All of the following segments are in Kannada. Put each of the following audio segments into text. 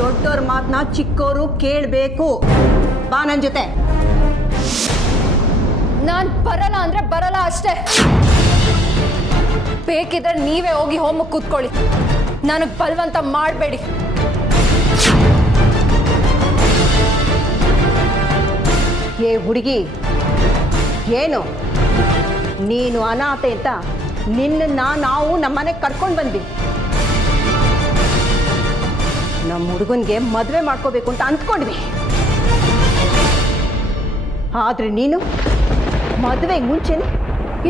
ದೊಡ್ಡೋರ್ ಮಾತನ್ನ ಚಿಕ್ಕೋರು ಕೇಳಬೇಕು. ಬಾ ನನ್ನ ಜೊತೆ. ನಾನು ಬರಲ್ಲ ಅಂದ್ರೆ ಬರಲ್ಲ ಅಷ್ಟೇ. ಬೇಕಿದ್ರೆ ನೀವೇ ಹೋಗಿ ಹೋಮಕ್ಕೆ ಕೂತ್ಕೊಳ್ಳಿ. ನನಗೆ ಬಲವಂತ ಮಾಡಬೇಡಿ. ಏ ಹುಡುಗಿ, ಏನು ನೀನು ಅನಾಥೆ ಅಂತ ನಿನ್ನ ನಾವು ನಮ್ಮನೆಗೆ ಕರ್ಕೊಂಡು ಬಂದ್ವಿ. ನಮ್ಮ ಹುಡುಗನಿಗೆ ಮದುವೆ ಮಾಡ್ಕೋಬೇಕು ಅಂತ ಅಂದ್ಕೊಂಡ್ವಿ. ಆದ್ರೆ ನೀನು ಮದುವೆಗೆ ಮುಂಚೆನೆ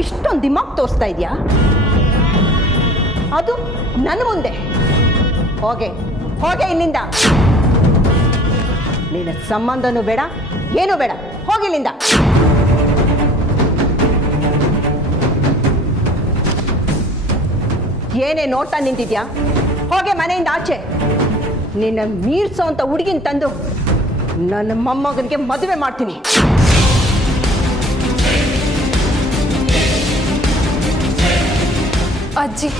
ಇಷ್ಟೊಂದು ದಿಮಾಗ್ ತೋರಿಸ್ತಾ ಇದೆಯಾ? ಅದು ನನ್ನ ಮುಂದೆ. ಹೋಗೆ ಹೋಗೆ ಇಲ್ಲಿಂದ. ನಿನ್ನ ಸಂಬಂಧನೂ ಬೇಡ, ಏನೂ ಬೇಡ. ಹೋಗಿಲ್ಲಿಂದ. ಏನೇ ನೋಡ್ತಾ ನಿಂತಿದ್ಯಾ? ಹೋಗೆ ಮನೆಯಿಂದ ಆಚೆ. ನಿನ್ನ ಮೀರ್ಸೋ ಅಂತ ಹುಡುಗಿನ ತಂದು ನನ್ನ ಮೊಮ್ಮಗನಿಗೆ ಮದುವೆ ಮಾಡ್ತೀನಿ. ಅಜ್ಜಿ,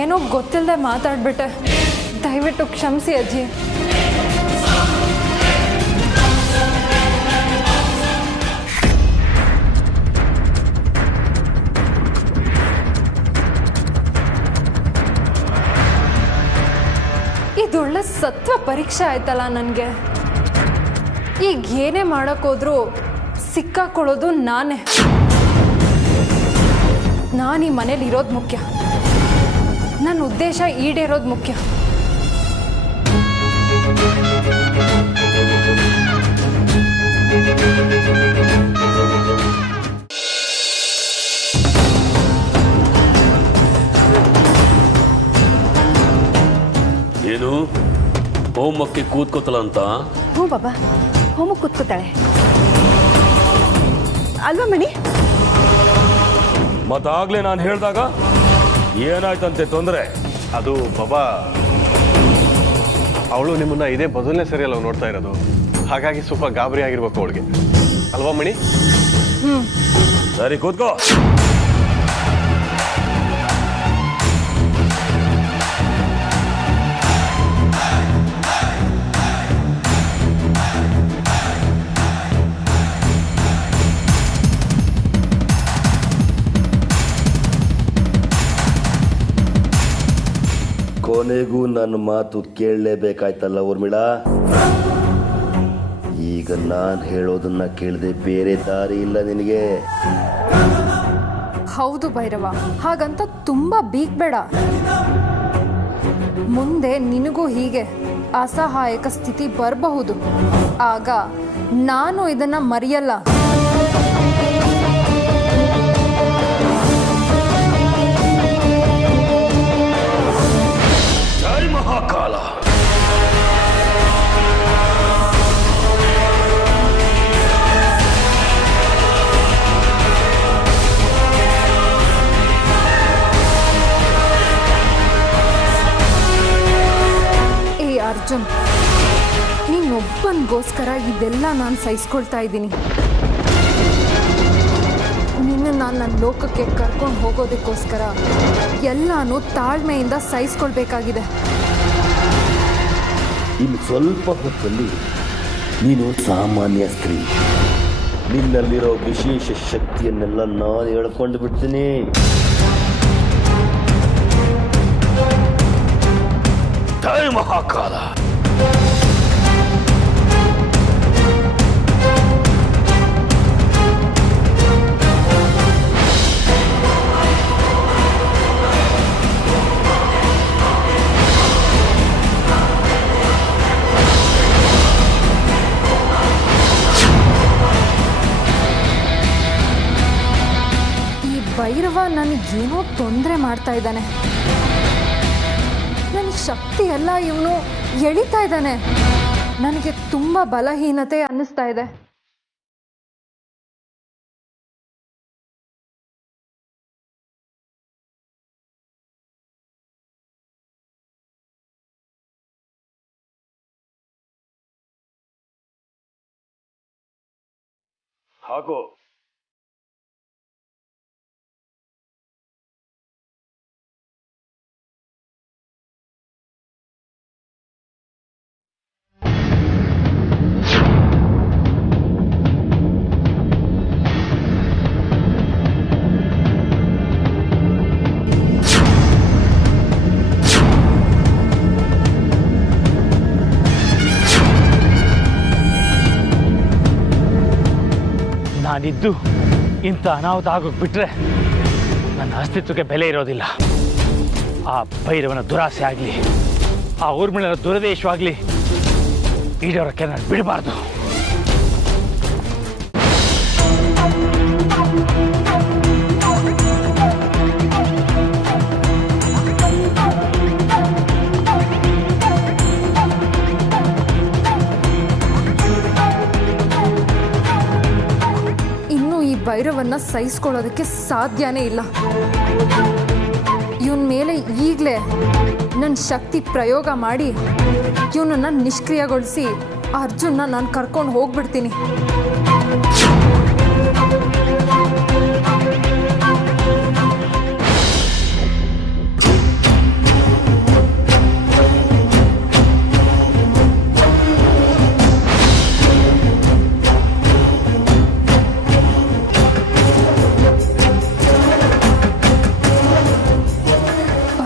ಏನೋ ಗೊತ್ತಿಲ್ಲದೆ ಮಾತಾಡ್ಬಿಟ್ಟೆ. ದಯವಿಟ್ಟು ಕ್ಷಮಿಸಿ ಅಜ್ಜಿ. ಇದೊಳ್ಳೆ ಸತ್ವ ಪರೀಕ್ಷೆ ಆಯ್ತಲ್ಲ ನನಗೆ. ಈಗ ಏನೇ ಮಾಡೋಕ್ಕೋದ್ರೂ ಸಿಕ್ಕಾಕೊಳ್ಳೋದು ನಾನೇ. ನಾನು ಈ ಮನೇಲಿ ಇರೋದು ಮುಖ್ಯ. ನನ್ನ ಉದ್ದೇಶ ಈಡೇರೋದು ಮುಖ್ಯ. ಏನು ಹೋಮಕ್ಕೆ ಕೂತ್ಕೋತಲ್ಲ ಅಂತ? ಹ್ಞೂ ಬಾಬಾ, ಹೋಮಕ್ಕೆ ಕೂತ್ಕೋತಾಳೆ ಅಲ್ವಾ ಮಣಿ? ಮತ್ತಾಗ್ಲೇ ನಾನು ಹೇಳಿದಾಗ ಏನಾಯ್ತಂತೆ ತೊಂದರೆ? ಅದು ಬಾಬಾ, ಅವಳು ನಿಮ್ಮನ್ನ ಇದೇ ಮೊದಲನೇ ಸರಿಯಲ್ಲ ನೋಡ್ತಾ ಇರೋದು. ಹಾಗಾಗಿ ಸ್ವಲ್ಪ ಗಾಬರಿ ಆಗಿರ್ಬೇಕು ಅವಳಿಗೆ, ಅಲ್ವಾ ಮಣಿ? ಸರಿ, ಕೂತ್ಕೋ. ಕೊನೆಗೂ ನನ್ನ ಮಾತು ಕೇಳಲೇಬೇಕಾಯ್ತಲ್ಲ ಊರ್ಮಿಳಾ. ಈಗ ನಾನು ಹೇಳೋದನ್ನ ಕೇಳದೆ ಬೇರೆ ದಾರಿ ಇಲ್ಲ ನಿನಗೆ. ಹೌದು ಭೈರವ, ಹಾಗಂತ ತುಂಬಾ ಬೀಗ್ಬೇಡ. ಮುಂದೆ ನಿನಗೂ ಹೀಗೆ ಅಸಹಾಯಕ ಸ್ಥಿತಿ ಬರಬಹುದು. ಆಗ ನಾನು ಇದನ್ನ ಮರೆಯಲ್ಲ. ಮಹಾಕಾಲ, ಏ ಅರ್ಜುನ್, ನೀನೊಬ್ಬನಿಗೋಸ್ಕರ ಇದೆಲ್ಲ ನಾನು ಸಹಿಸ್ಕೊಳ್ತಾ ಇದ್ದೀನಿ. ನಿನ್ನ ನಾನು ನನ್ನ ಲೋಕಕ್ಕೆ ಕರ್ಕೊಂಡು ಹೋಗೋದಕ್ಕೋಸ್ಕರ ಎಲ್ಲಾನು ತಾಳ್ಮೆಯಿಂದ ಸಹಿಸ್ಕೊಳ್ಬೇಕಾಗಿದೆ. ಇನ್ನು ಸ್ವಲ್ಪ ಹೊತ್ತಲ್ಲಿ ನೀನು ಸಾಮಾನ್ಯ ಸ್ತ್ರೀ. ನಿನ್ನಲ್ಲಿರೋ ವಿಶೇಷ ಶಕ್ತಿಯನ್ನೆಲ್ಲ ನಾನು ಹೇಳ್ಕೊಂಡು ಬಿಡ್ತೀನಿ. ಜೈ ಮಹಾಕಾಲ. ಭೈರವ ನನಗೇನೋ ತೊಂದರೆ ಮಾಡ್ತಾ ಇದ್ದಾನೆ. ನನ್ನ ಶಕ್ತಿ ಎಲ್ಲ ಇವನು ಎಳಿತಾ ಇದ್ದಾನೆ. ನನಗೆ ತುಂಬ ಬಲಹೀನತೆ ಅನ್ನಿಸ್ತಾ ಇದೆ. ಹಾಗೋ ನಾನಿದ್ದು ಇಂಥ ಅನಾಹುತ ಆಗೋಕೆ ಬಿಟ್ರೆ ನನ್ನ ಅಸ್ತಿತ್ವಕ್ಕೆ ಬೆಲೆ ಇರೋದಿಲ್ಲ. ಆ ಭೈರವನ ದುರಾಸೆ ಆಗಲಿ, ಆ ಊರ್ಮಿಳನ ದುರದೇಶವಾಗಲಿ ಈಡೋರಕ್ಕೆ ನಾನು ಬಿಡಬಾರ್ದು. ಭೈರವನ್ನ ಸಹಿಸ್ಕೊಳ್ಳೋದಕ್ಕೆ ಸಾಧ್ಯನೇ ಇಲ್ಲ. ಇವನ ಮೇಲೆ ಈಗಲೇ ನನ್ನ ಶಕ್ತಿ ಪ್ರಯೋಗ ಮಾಡಿ ಇವನನ್ನ ನಿಷ್ಕ್ರಿಯಗೊಳಿಸಿ ಅರ್ಜುನ್ನ ನಾನು ಕರ್ಕೊಂಡು ಹೋಗ್ಬಿಡ್ತೀನಿ.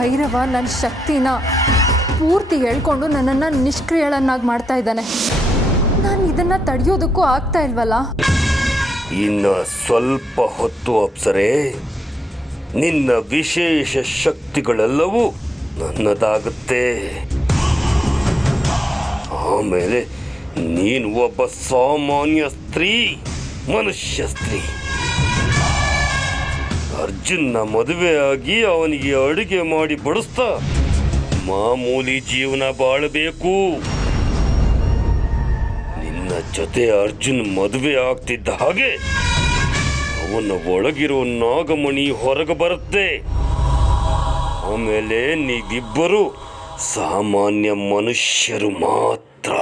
ಭೈರವ ನನ್ನ ಶಕ್ತಿನ ಪೂರ್ತಿ ಹೇಳ್ಕೊಂಡು ನನ್ನನ್ನು ನಿಷ್ಕ್ರಿಯಳನ್ನಾಗಿ ಮಾಡ್ತಾ ಇದ್ದಾನೆ. ನಾನು ಇದನ್ನು ತಡೆಯೋದಕ್ಕೂ ಆಗ್ತಾ ಇಲ್ವಲ್ಲ. ಇನ್ನು ಸ್ವಲ್ಪ ಹೊತ್ತು ಅಪ್ಸರೆ, ನಿನ್ನ ವಿಶೇಷ ಶಕ್ತಿಗಳೆಲ್ಲವೂ ನನ್ನದಾಗುತ್ತೆ. ಆಮೇಲೆ ನೀನು ಒಬ್ಬ ಸಾಮಾನ್ಯ ಸ್ತ್ರೀ, ಮನುಷ್ಯ ಸ್ತ್ರೀ. ಅರ್ಜುನ್ನ ಮದುವೆ ಆಗಿ ಅವನಿಗೆ ಅಡುಗೆ ಮಾಡಿ ಬಡಿಸ್ತಾ ಮಾಮೂಲಿ ಜೀವನ ಬಾಳಬೇಕು. ನಿನ್ನ ಜೊತೆ ಅರ್ಜುನ್ ಮದುವೆ ಆಗ್ತಿದ್ದ ಹಾಗೆ ಅವನ ಒಳಗಿರೋ ನಾಗಮಣಿ ಹೊರಗೆ ಬರುತ್ತೆ. ಆಮೇಲೆ ನೀವಿಬ್ಬರು ಸಾಮಾನ್ಯ ಮನುಷ್ಯರು ಮಾತ್ರ.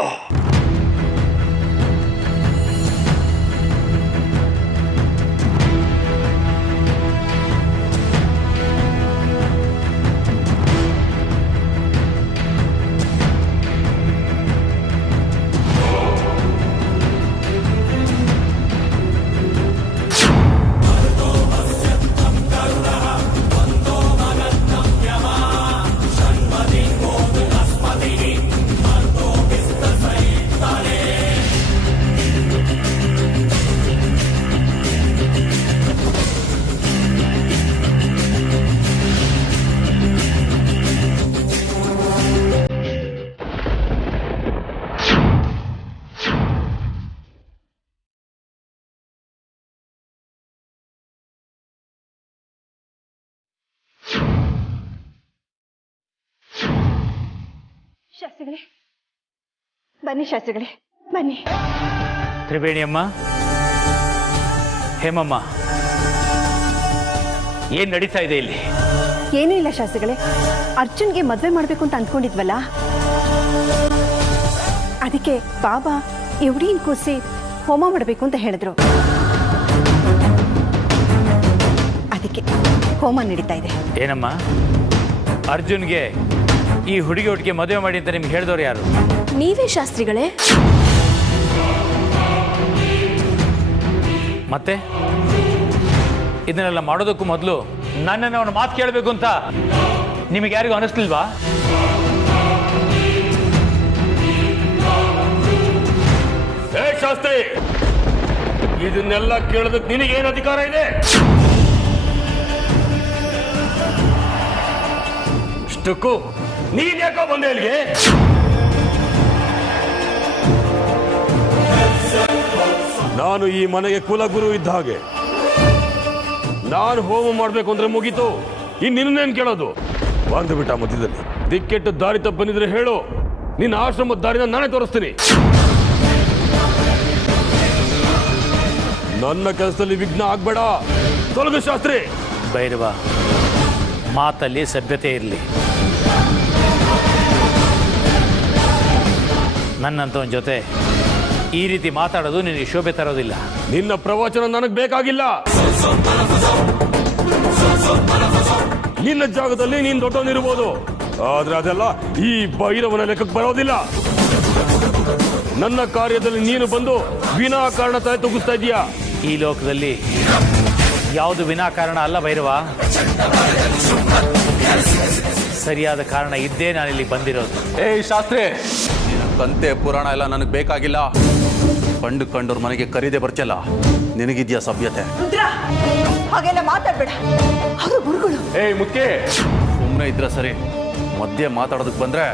ಶಾಸ್ತ್ರಿಗಳೇ ಬನ್ನಿ, ಶಾಸ್ತ್ರಿಗಳೇ ಬನ್ನಿ. ತ್ರಿವೇಣಿಯಮ್ಮ, ಹೇಮಮ್ಮ, ಏನ್ ನಡೀತಾ ಇದೆ ಇಲ್ಲಿ? ಏನೂ ಇಲ್ಲ ಶಾಸ್ತ್ರಿಗಳೇ, ಅರ್ಜುನ್ಗೆ ಮದುವೆ ಮಾಡಬೇಕು ಅಂತ ಅಂದ್ಕೊಂಡಿದ್ವಲ್ಲ, ಅದಕ್ಕೆ ಬಾಬಾ ಎವಡಿನ ಕೂರಿಸಿ ಹೋಮ ಮಾಡಬೇಕು ಅಂತ ಹೇಳಿದ್ರು. ಅದಕ್ಕೆ ಹೋಮ ನಡೀತಾ ಇದೆ. ಏನಮ್ಮ, ಅರ್ಜುನ್ಗೆ ಈ ಹುಡುಗಿ ಒಟ್ಟಿಗೆ ಮದುವೆ ಮಾಡಿ ಅಂತ ನಿಮ್ಗೆ ಹೇಳಿದವ್ರು ಯಾರು? ನೀವೇ ಶಾಸ್ತ್ರಿಗಳೇ. ಮತ್ತೆ ಇದನ್ನೆಲ್ಲ ಮಾಡೋದಕ್ಕೂ ಮೊದಲು ನನ್ನನ್ನು ಅವನ ಮಾತು ಕೇಳಬೇಕು ಅಂತ ನಿಮಗೆ ಯಾರಿಗೂ ಅನಿಸ್ಲಿಲ್ವಾ? ಶಾಸ್ತ್ರಿ, ಇದನ್ನೆಲ್ಲ ಕೇಳೋದಕ್ಕೆ ನಿನಗೇನು ಅಧಿಕಾರ ಇದೆ? ಇಷ್ಟಕ್ಕೂ ನೀನ್ ಯಾಕೋ ಬಂದೆ ಇಲ್ಲಿಗೆ? ನಾನು ಈ ಮನೆಗೆ ಕುಲಗುರು ಇದ್ದ ಹಾಗೆ. ನಾನು ಹೋಮ ಮಾಡ್ಬೇಕು ಅಂದ್ರೆ ಮುಗೀತು. ಇನ್ನೇನು ಕೇಳೋದು? ಬಂದು ಬಿಟ್ಟ ಮಧ್ಯದಲ್ಲಿ. ದಿಕ್ಕೆಟ್ಟು ದಾರಿ ತಪ್ಪು ಬಂದಿದ್ರೆ ಹೇಳು, ನಿನ್ನ ಆಶ್ರಮದ ದಾರಿನ ನಾನೇ ತೋರಿಸ್ತೀನಿ. ನನ್ನ ಕೆಲಸದಲ್ಲಿ ವಿಘ್ನ ಆಗ್ಬೇಡ. ತೊಲಗು ಶಾಸ್ತ್ರಿ. ಭೈರವ, ಮಾತಲ್ಲಿ ಸಭ್ಯತೆ ಇರಲಿ. ನನ್ನಂತವನ ಜೊತೆ ಈ ರೀತಿ ಮಾತಾಡೋದು ನಿನಗೆ ಶೋಭೆ ತರೋದಿಲ್ಲ. ನಿನ್ನ ಪ್ರವಚನ ನನಗೆ ಬೇಕಾಗಿಲ್ಲ. ನಿನ್ನ ಜಾಗದಲ್ಲಿ ನೀನು ದೊಡ್ಡವನಿರ್ಬೋದು, ಆದ್ರೆ ಅದೆಲ್ಲ ಈ ಭೈರವನ ಲೆಕ್ಕಕ್ಕೆ ಬರೋದಿಲ್ಲ. ನನ್ನ ಕಾರ್ಯದಲ್ಲಿ ನೀನು ಬಂದು ವಿನಾಕಾರಣ ತಲೆ ತಗ್ಗಿಸ್ತಾ ಇದೀಯಾ. ಈ ಲೋಕದಲ್ಲಿ ಯಾವುದು ವಿನಾಕಾರಣ ಅಲ್ಲ ಭೈರವ. ಸರಿಯಾದ ಕಾರಣ ಇದ್ದೇ ನಾನಿಲ್ಲಿ ಬಂದಿರೋದು. ಶಾಸ್ತ್ರಿ, ಕಂತೆ ಪುರಾಣ ಎಲ್ಲ ನನಗೆ ಬೇಕಾಗಿಲ್ಲ. ಕಂಡವ್ರ ಮನೆಗೆ ಕರೀದೆ ಬರ್ಚಲ್ಲ. ನಿನಗಿದ್ಯಾ ಸಭ್ಯತೆ? ರುದ್ರ, ಹಾಗೆಲ್ಲ ಮಾತಾಡ್ಬೇಡ, ಅವರು ಗುರುಗಳು. ಏಯ್ ಮುಖ್ಯ, ಸುಮ್ಮನೆ ಇದ್ರೆ ಸರಿ, ಮಧ್ಯೆ ಮಾತಾಡೋದಕ್ಕೆ ಬಂದ್ರೆ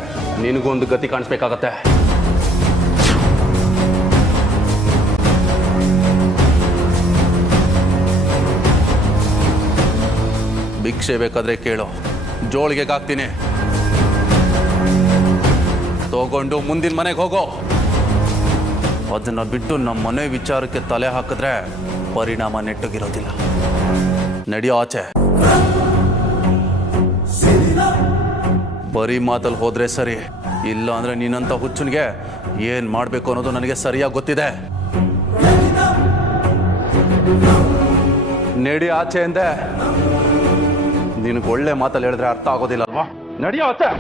ನಿನಗೊಂದು ಗತಿ ಕಾಣಿಸ್ಬೇಕಾಗತ್ತೆ. ಭಿಕ್ಷೆ ಬೇಕಾದ್ರೆ ಕೇಳು, ಜೋಳಿಗೆ ಹಾಕ್ತೀನಿ. ತಗೊಂಡು ಮುಂದಿನ ಮನೆಗೆ ಹೋಗೋ. ಅದನ್ನ ಬಿಟ್ಟು ನಮ್ಮ ಮನೆ ವಿಚಾರಕ್ಕೆ ತಲೆ ಹಾಕಿದ್ರೆ ಪರಿಣಾಮ ನೆಟ್ಟಗಿರೋದಿಲ್ಲ. ನಡೆಯೋ ಆಚೆ. ಬರೀ ಮಾತಲ್ಲಿ ಹೋದ್ರೆ ಸರಿ, ಇಲ್ಲ ಅಂದ್ರೆ ನೀನಂತ ಹುಚ್ಚನಿಗೆ ಏನ್ ಮಾಡ್ಬೇಕು ಅನ್ನೋದು ನನಗೆ ಸರಿಯಾಗಿ ಗೊತ್ತಿದೆ. ನಡಿ ಆಚೆ ಎಂದೆ. ನಿನಗೆ ಒಳ್ಳೆ ಮಾತಲ್ಲಿ ಹೇಳಿದ್ರೆ ಅರ್ಥ ಆಗೋದಿಲ್ಲ ಅಲ್ವಾ? ನಡೆಯೋ ಆಚೆ.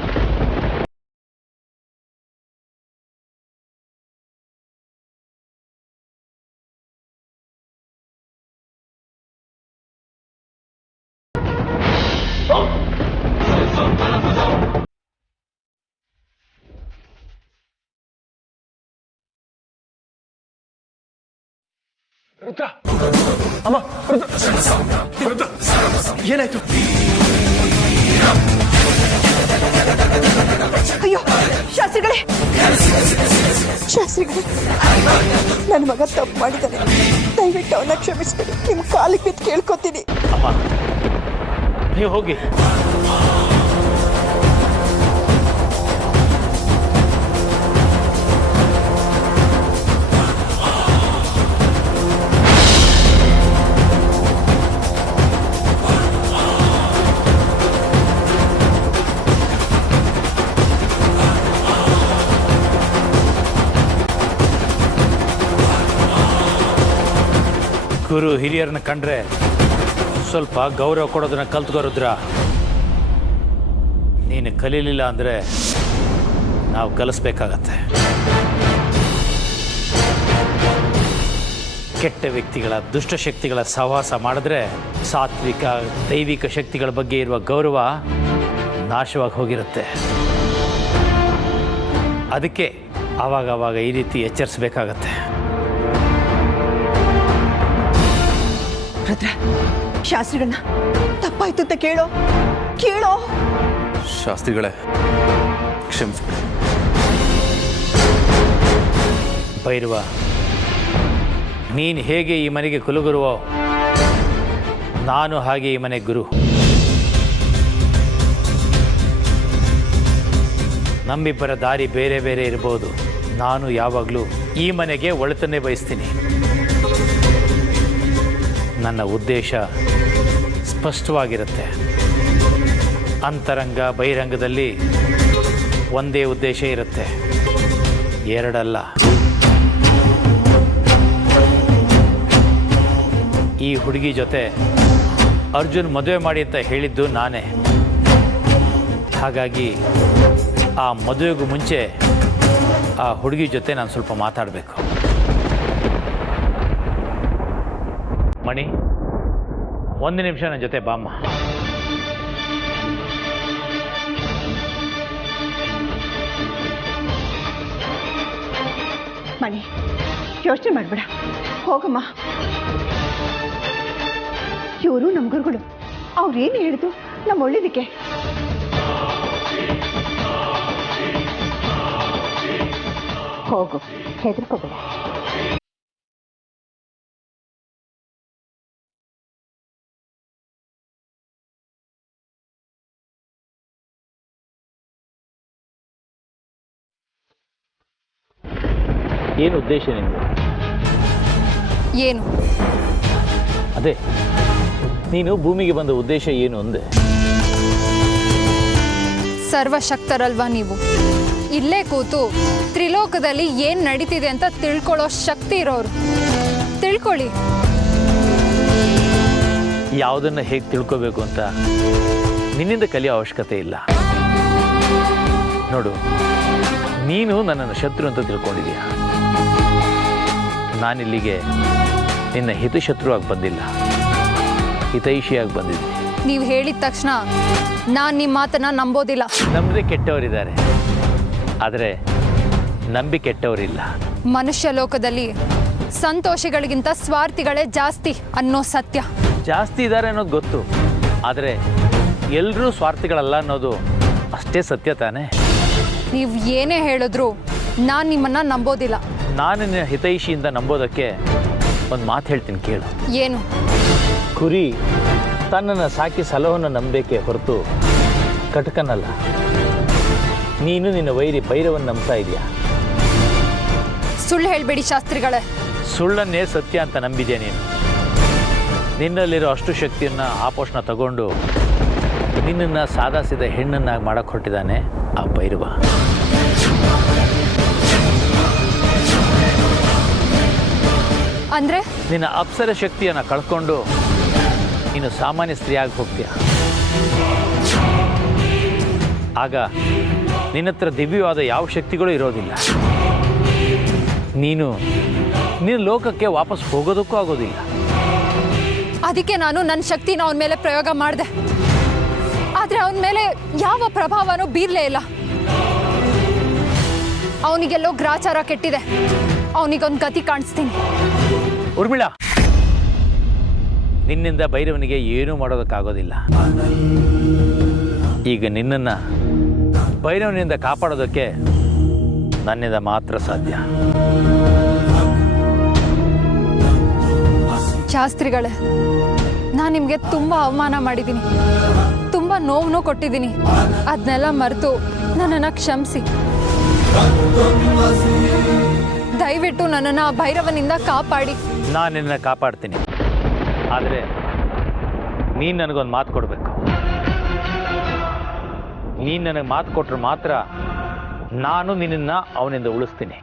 ಏನಾಯ್ತು? ಅಯ್ಯೋ ಶಾಸ್ತ್ರಿಗಳೇ, ಶಾಸ್ತ್ರಿಗಳೇ, ನನ್ನ ಮಗ ತಪ್ಪು ಮಾಡಿದ್ದಾನೆ, ದಯವಿಟ್ಟು ಅವನ್ನ ಕ್ಷಮಿಸ್ಬಿಡಿ, ನಿಮ್ಮ ಕಾಲಿಗೆ ಬಿದ್ದು ಕೇಳ್ಕೊತೀನಿ. ಅಮ್ಮ, ನೀವು ಹೋಗಿ. ಗುರು ಹಿರಿಯರನ್ನ ಕಂಡ್ರೆ ಸ್ವಲ್ಪ ಗೌರವ ಕೊಡೋದನ್ನ ಕಲ್ತ್ಕೋ ರುದ್ರ. ನೀನು ಕಲೀಲಿಲ್ಲ ಅಂದರೆ ನಾವು ಕಲಿಸ್ಬೇಕಾಗತ್ತೆ. ಕೆಟ್ಟ ವ್ಯಕ್ತಿಗಳ, ದುಷ್ಟಶಕ್ತಿಗಳ ಸಹವಾಸ ಮಾಡಿದ್ರೆ ಸಾತ್ವಿಕ ದೈವಿಕ ಶಕ್ತಿಗಳ ಬಗ್ಗೆ ಇರುವ ಗೌರವ ನಾಶವಾಗಿ ಹೋಗಿರುತ್ತೆ. ಅದಕ್ಕೆ ಆವಾಗ ಈ ರೀತಿ ಎಚ್ಚರಿಸಬೇಕಾಗತ್ತೆ. ರುದ್ರ, ಶಾಸ್ತ್ರಿಗಳನ್ನ ತಪ್ಪಾಯ್ತು ಅಂತ ಕೇಳೋ ಕೇಳೋ. ಶಾಸ್ತ್ರಿಗಳೇ, ಕ್ಷಮಿಸ್ಬಿಡಿ. ಭೈರವ, ನೀನು ಹೇಗೆ ಈ ಮನೆಗೆ ಕುಲಗುರುವೋ, ನಾನು ಹಾಗೆ ಈ ಮನೆಗೆ ಗುರು. ನಮ್ಮಿಬ್ಬರ ದಾರಿ ಬೇರೆ ಬೇರೆ ಇರ್ಬೋದು, ನಾನು ಯಾವಾಗಲೂ ಈ ಮನೆಗೆ ಒಳಿತನ್ನೇ ಬಯಸ್ತೀನಿ. ನನ್ನ ಉದ್ದೇಶ ಸ್ಪಷ್ಟವಾಗಿರುತ್ತೆ. ಅಂತರಂಗ ಬಹಿರಂಗದಲ್ಲಿ ಒಂದೇ ಉದ್ದೇಶ ಇರುತ್ತೆ, ಎರಡಲ್ಲ. ಈ ಹುಡುಗಿ ಜೊತೆ ಅರ್ಜುನ್ ಮದುವೆ ಮಾಡಿ ಅಂತ ಹೇಳಿದ್ದು ನಾನೇ. ಹಾಗಾಗಿ ಆ ಮದುವೆಗೂ ಮುಂಚೆ ಆ ಹುಡುಗಿ ಜೊತೆ ನಾನು ಸ್ವಲ್ಪ ಮಾತಾಡಬೇಕು. ಮಣಿ, ಒಂದು ನಿಮಿಷ ನನ್ನ ಜೊತೆ ಬಾಮ್ಮ. ಮಣಿ, ಯೋಚನೆ ಮಾಡಬೇಡ, ಹೋಗಮ್ಮ. ಇವರು ನಮ್ಮ ಗುರುಗಳು, ಅವ್ರೇನು ಹೇಳಿದ್ರು ನಮ್ಮ ಒಳ್ಳೇದಕ್ಕೆ. ಹೋಗು, ಹೆದರ್ಕೋಬೇಡ. ಏನು ಉದ್ದೇಶ ನಿಂದು? ಏನು? ಅದೇ, ನೀನು ಭೂಮಿಗೆ ಬಂದ ಉದ್ದೇಶ ಏನು ಅಂದೆ? ಸರ್ವಶಕ್ತರಲ್ವಾ ನೀವು? ಇಲ್ಲೇ ಕೂತು ತ್ರಿಲೋಕದಲ್ಲಿ ಏನು ನಡೀತಿದೆ ಅಂತ ತಿಳ್ಕೊಳ್ಳೋ ಶಕ್ತಿ ಇರೋರು. ತಿಳ್ಕೊಳ್ಳಿ. ಯಾವುದನ್ನು ಹೇಗೆ ತಿಳ್ಕೋಬೇಕು ಅಂತ ನಿನ್ನಿಂದ ಕಲಿಯೋ ಅವಶ್ಯಕತೆ ಇಲ್ಲ. ನೋಡು, ನೀನು ನನ್ನನ್ನು ಶತ್ರು ಅಂತ ತಿಳ್ಕೊಂಡಿದೀಯ. ನಾನಿಲ್ಲಿಗೆ ನಿನ್ನ ಹಿತಶತ್ರುವಾಗಿ ಬಂದಿಲ್ಲ, ಹಿತೈಷಿಯಾಗಿ ಬಂದಿದ್ದೀನಿ. ನೀವು ಹೇಳಿದ ತಕ್ಷಣ ನಾನು ನಿಮ್ಮ ಮಾತನ್ನ ನಂಬೋದಿಲ್ಲ. ನಮ್ಮದೇ ಕೆಟ್ಟವರಿದ್ದಾರೆ, ಆದರೆ ನಂಬಿ ಕೆಟ್ಟವರಿಲ್ಲ. ಮನುಷ್ಯ ಲೋಕದಲ್ಲಿ ಸಂತೋಷಿಗಳಿಗಿಂತ ಸ್ವಾರ್ಥಿಗಳೇ ಜಾಸ್ತಿ ಅನ್ನೋ ಸತ್ಯ. ಜಾಸ್ತಿ ಇದ್ದಾರೆ ಅನ್ನೋದು ಗೊತ್ತು, ಆದರೆ ಎಲ್ಲರೂ ಸ್ವಾರ್ಥಿಗಳಲ್ಲ ಅನ್ನೋದು ಅಷ್ಟೇ ಸತ್ಯ ತಾನೇ. ನೀವು ಏನೇ ಹೇಳಿದ್ರು ನಾನು ನಿಮ್ಮನ್ನು ನಂಬೋದಿಲ್ಲ. ನಾನು ನಿನ್ನ ಹಿತೈಷಿಯಿಂದ ನಂಬೋದಕ್ಕೆ ಒಂದು ಮಾತು ಹೇಳ್ತೀನಿ ಕೇಳು. ಏನು? ಕುರಿ ತನ್ನನ್ನು ಸಾಕಿ ಸಲವನ್ನು ನಂಬಬೇಕೇ ಹೊರತು ಕಟಕನಲ್ಲ. ನೀನು ನಿನ್ನ ವೈರಿ ಭೈರವನ್ನು ನಂಬ್ತಾ ಇದೆಯಾ? ಸುಳ್ಳು ಹೇಳಬೇಡಿ ಶಾಸ್ತ್ರಿಗಳೇ. ಸುಳ್ಳನ್ನೇ ಸತ್ಯ ಅಂತ ನಂಬಿದ್ಯಾ ನೀನು? ನಿನ್ನಲ್ಲಿರೋ ಅಷ್ಟು ಶಕ್ತಿಯನ್ನು ಆಪೋಷಣ ತಗೊಂಡು ನಿನ್ನನ್ನು ಸಾದಾಸಿದ ಹೆಣ್ಣನ್ನಾಗಿ ಮಾಡಕ್ಕೆ ಹೊರಟಿದ್ದಾನೆ ಆ ಭೈರವ. ಅಂದರೆ ನಿನ್ನ ಅಪ್ಸರ ಶಕ್ತಿಯನ್ನು ಕಳ್ಕೊಂಡು ನೀನು ಸಾಮಾನ್ಯ ಸ್ತ್ರೀಯಾಗಿ ಹೋಗ್ತೀಯ. ಆಗ ನಿನ್ನ ಹತ್ರ ದಿವ್ಯವಾದ ಯಾವ ಶಕ್ತಿಗಳು ಇರೋದಿಲ್ಲ. ನೀನು ಲೋಕಕ್ಕೆ ವಾಪಸ್ ಹೋಗೋದಕ್ಕೂ ಆಗೋದಿಲ್ಲ. ಅದಕ್ಕೆ ನಾನು ನನ್ನ ಶಕ್ತಿನ ಅವನ ಮೇಲೆ ಪ್ರಯೋಗ ಮಾಡಿದೆ. ಆದರೆ ಅವನ ಮೇಲೆ ಯಾವ ಪ್ರಭಾವನೂ ಬೀರಲೇ ಇಲ್ಲ. ಅವನಿಗೆಲ್ಲೋ ಗ್ರಾಚಾರ ಕೆಟ್ಟಿದೆ. ಅವನಿಗೊಂದು ಗತಿ ಕಾಣಿಸ್ತೀನಿ. ಉರ್ಮಿಳಾ, ನಿನ್ನಿಂದ ಭೈರವನಿಗೆ ಏನೂ ಮಾಡೋದಕ್ಕಾಗೋದಿಲ್ಲ. ಈಗ ನಿನ್ನನ್ನು ಭೈರವನಿಂದ ಕಾಪಾಡೋದಕ್ಕೆ ನನ್ನಿಂದ ಮಾತ್ರ ಸಾಧ್ಯ. ಶಾಸ್ತ್ರಿಗಳೇ, ನಾನು ನಿಮಗೆ ತುಂಬ ಅವಮಾನ ಮಾಡಿದ್ದೀನಿ, ತುಂಬ ನೋವನ್ನು ಕೊಟ್ಟಿದ್ದೀನಿ. ಅದನ್ನೆಲ್ಲ ಮರೆತು ನನ್ನನ್ನು ಕ್ಷಮಿಸಿ. ದಯವಿಟ್ಟು ನನ್ನನ್ನು ಆ ಭೈರವನಿಂದ ಕಾಪಾಡಿ. ನಾನು ನಿನ್ನ ಕಾಪಾಡ್ತೀನಿ, ಆದರೆ ನೀನು ನನಗೊಂದು ಮಾತು ಕೊಡಬೇಕು. ನೀನು ನನಗೆ ಮಾತು ಕೊಟ್ಟರೆ ಮಾತ್ರ ನಾನು ನಿನ್ನನ್ನು ಅವನಿಂದ ಉಳಿಸ್ತೀನಿ.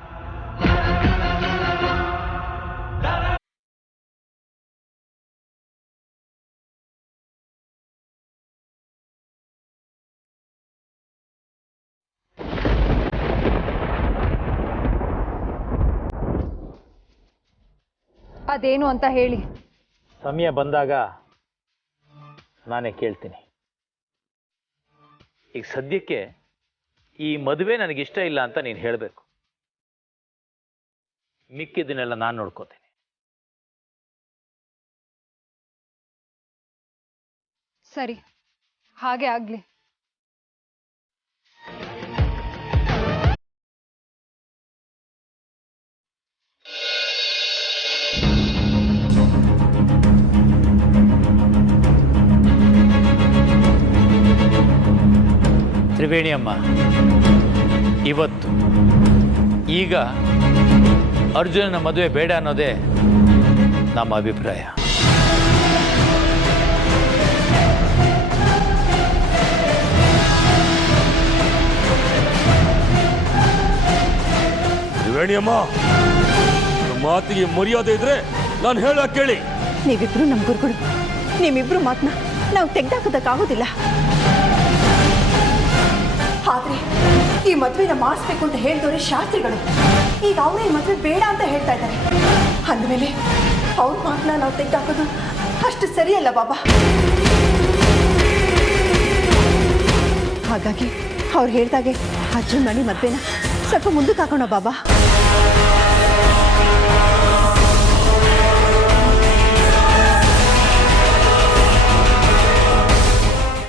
ಅದೇನು ಅಂತ ಹೇಳಿ. ಸಮಯ ಬಂದಾಗ ನಾನೇ ಕೇಳ್ತೀನಿ. ಈಗ ಸದ್ಯಕ್ಕೆ ಈ ಮದುವೆ ನನಗಿಷ್ಟ ಇಲ್ಲ ಅಂತ ನೀನು ಹೇಳಬೇಕು. ಮಿಕ್ಕಿದ್ದನ್ನೆಲ್ಲ ನಾನು ನೋಡ್ಕೋತೀನಿ. ಸರಿ, ಹಾಗೆ ಆಗಲಿ. ತ್ರಿವೇಣಿ ಅಮ್ಮ, ಇವತ್ತು ಈಗ ಅರ್ಜುನನ ಮದುವೆ ಬೇಡ ಅನ್ನೋದೇ ನಮ್ಮ ಅಭಿಪ್ರಾಯ. ತ್ರಿವೇಣಿ ಅಮ್ಮ, ಮಾತಿಗೆ ಮರ್ಯಾದೆ ಇದ್ರೆ ನಾನು ಹೇಳ ಕೇಳಿ. ನೀವಿಬ್ರು ನಮ್ಮ ಗುರುಗಳು. ನಿಮ್ಮಿಬ್ರು ಮಾತನ್ನ ನಾವು ತೆಗ್ದಾಕೋದಕ್ಕಾಗೋದಿಲ್ಲ. ಆದ್ರೆ ಈ ಮದುವೆನ ಮಾಡಿಸ್ಬೇಕು ಅಂತ ಹೇಳಿದವ್ರೆ ಶಾಸ್ತ್ರಿಗಳು. ಈಗ ಅವರೇ ಈ ಮದುವೆ ಬೇಡ ಅಂತ ಹೇಳ್ತಾ ಇದ್ದಾರೆ. ಅಂದಮೇಲೆ ಅವ್ರ ಮಾತನ್ನ ನಾವು ತೆಗ್ದಾಕೋದು ಅಷ್ಟು ಸರಿಯಲ್ಲ ಬಾಬಾ. ಹಾಗಾಗಿ ಅವ್ರು ಹೇಳ್ದಾಗೆ ಅರ್ಜುನ್ ಮಣಿ ಮದುವೆನ ಸ್ವಲ್ಪ ಮುಂದಕ್ಕೆ ಹಾಕೋಣ ಬಾಬಾ.